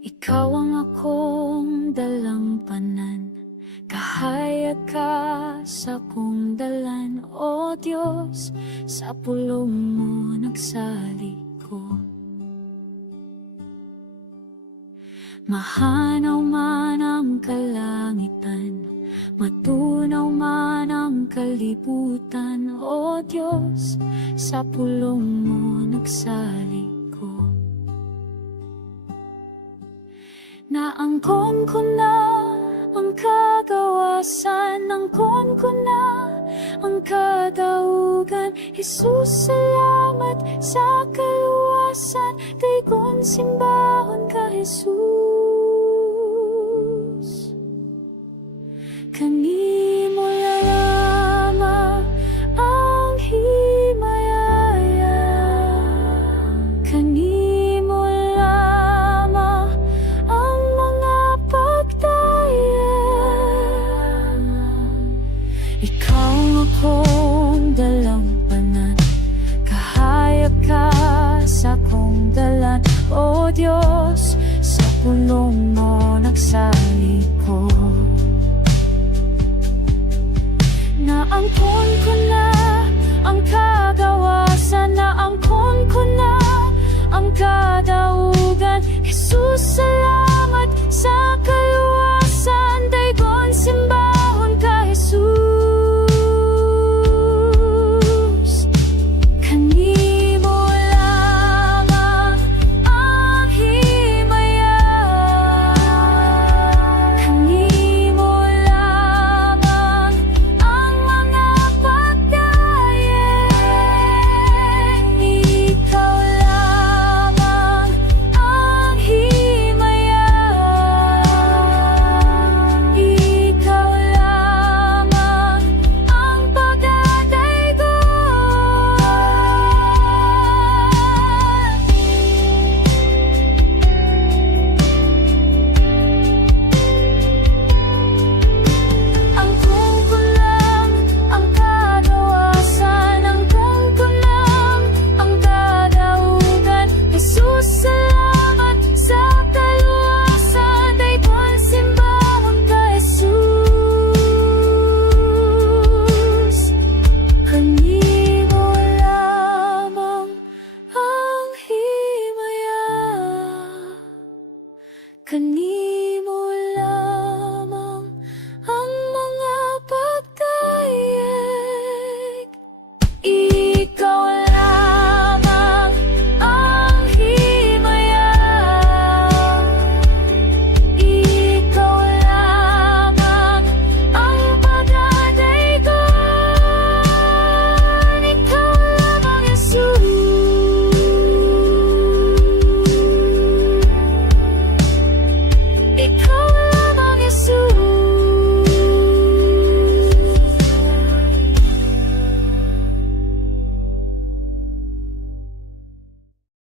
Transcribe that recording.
Ikaw ang akong dalampanan, kahayag ka sa kong dalan. O Diyos, sa pulong mo nagsaliko. Mahanaw man ang kalangitan, matunaw man ang kalibutan. O Diyos, sa pulong mo nagsaliko. Naangkon ko na ang kagawasan, naangkon ko na ang kadaugan. Jesus, salamat sa kaluwasan, kay kon simbahon ka, Jesus. Kanimo lamang ang himayaya, kanimo lamang ang mga pagdaya. Ikaw ang akong dalampanan, kahayag ka sa kong dalan. O Diyos, sa pulong mo nagsaliko. Naangkon ko na ang kagawasan, naangkon ko na ang kadaugan. Jesus, salamat sa kaluwasan, daygon simbahon ka, Jesus. Kanimo lamang ang himaya, kanimo lamang ang mga pagdaya. Ikaw lamang ang himaya, ikaw lamang ang pagdadaygon. Angkon ko lang ang kagawasan, angkon ko lang ang kadaugan. Jesus, salamat sa kaluwasan, daygon simbahon ka, Jesus. Kanimo lamang ang himaya, kanimo